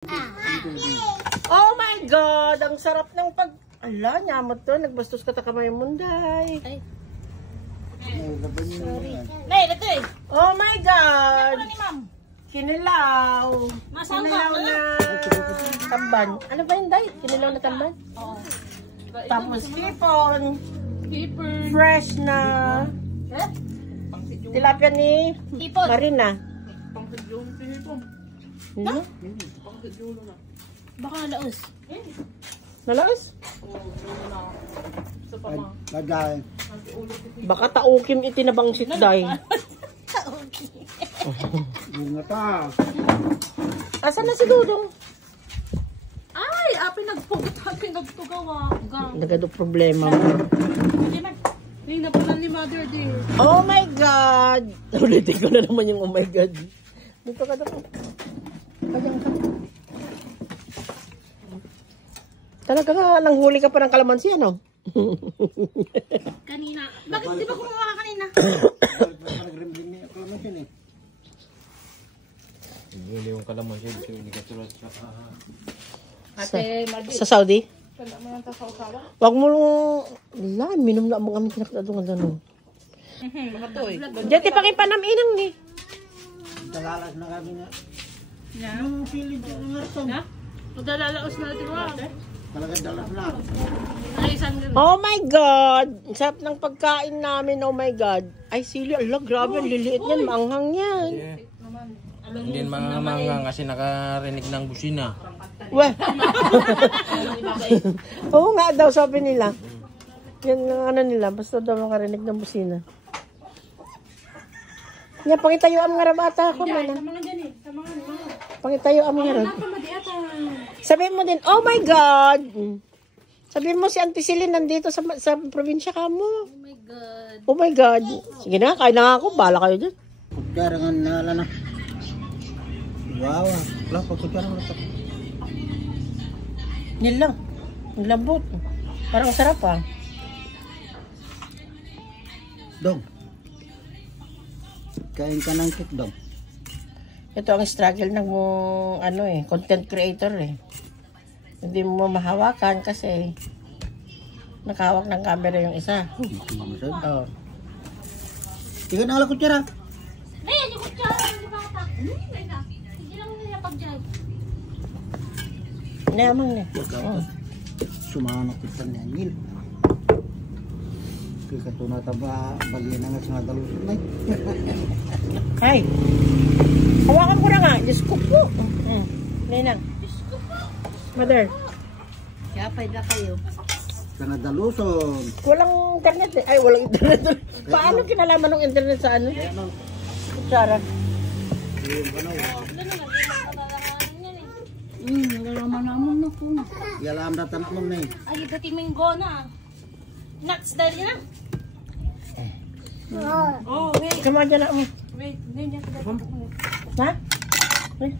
Oh my God! Ang sarap ng pag... Ala, nyamot to. Nagbastos ka ta kamay munday. Ay. Sorry. Nay, ito eh. Oh my God! Ano ni ma'am? Kinilaw. Kinilaw na tamban. Ano ba yun, Day? Kinilaw na tamban? Oo. Tapos hipon. Paper. Fresh na tilapia ni Hipon. Marina. Huh? Baka laos. Nalaos? Lagay. Baka taukim itinabang sit, Day. Yun na pa. Asan na si Dudong? Ay, apin nagtugawa. Nagado problema. Hindi na pala ni Mother dear. Oh my God! Ulitin ko na naman yung oh my God. Dito ka doon. Kanyang ka. Talaga nga, nanghuli ka pa ng kalamansi, ano? Kanina. Bakit di ba kumuha ka kanina? Nag-rim-rim niya ako naman yun eh. Hindi yung kalamansi dito, hindi ka tulad sa... Ate, Madi. Sa Saudi? Wala mo lang sa usawa? Wag mo nung... Wala, minum na mo kami kinakadadungan doon. Mga to eh. Diyan, tipakipanam inang ni. Dalalas na kami nga. Yung Silid yung ngartong. ha? Magdalalaos na natin mo. Talagang dalas na. Ay, isang ganun. Oh my God! Ang sarap ng pagkain namin, oh my God. Ay, sili, ala, grabe, ang liliit yan, maanghang yan. Hindi mangangang kasi nakarinig ng busina. Weh. Oo nga daw, sabi nila. Yan ang ano nila, basta daw makarinig ng busina. Nga, pangitayo ang nga rabata ako, man. Sa mga dyan eh. Sa mga Pangitayo ang nga rab. Napamadiata. Sabihin mo din, oh my God! Sabihin mo si Auntie Celine nandito sa probinsya ka mo. Oh my God. Oh my God. Sige na, kain na ako. Bahala kayo dyan. Kutsarangan na ala na. Wow. Wala, pagkutsarangan na ito. Yan lang. Ang lambot. Parang sarap ah. Dong. Kain ka ng kit, Dong. Ito ang struggle ng ano eh, content creator eh. Hindi mo mahawakan kasi nakahawak ng camera yung isa. Mamasad. Oh. Tika na ala kutsara. Ay, ano ko siya? Ano ba ka? Hindi lang nila pag-jog. Nayamang na. Oh. Sumanok kita ni Angel. Kaya ito nataba, bali na nga sa mga dalusun na. Hay. Hawakan ko na nga. Diyos ko po. Ninang. Mother. Kaya pwede kayo. Sa mga dalusun. Walang internet eh. Ay, walang internet. Paano kinalaman ng internet sa ano? Kutsara. Nalalaman naman na po. Yalam na tanak mo na eh. Ay, dati minggo na. Nuts dali na. Oh, wait. Come on, dyan na mo. Wait, hindi niya. Ha? Wait.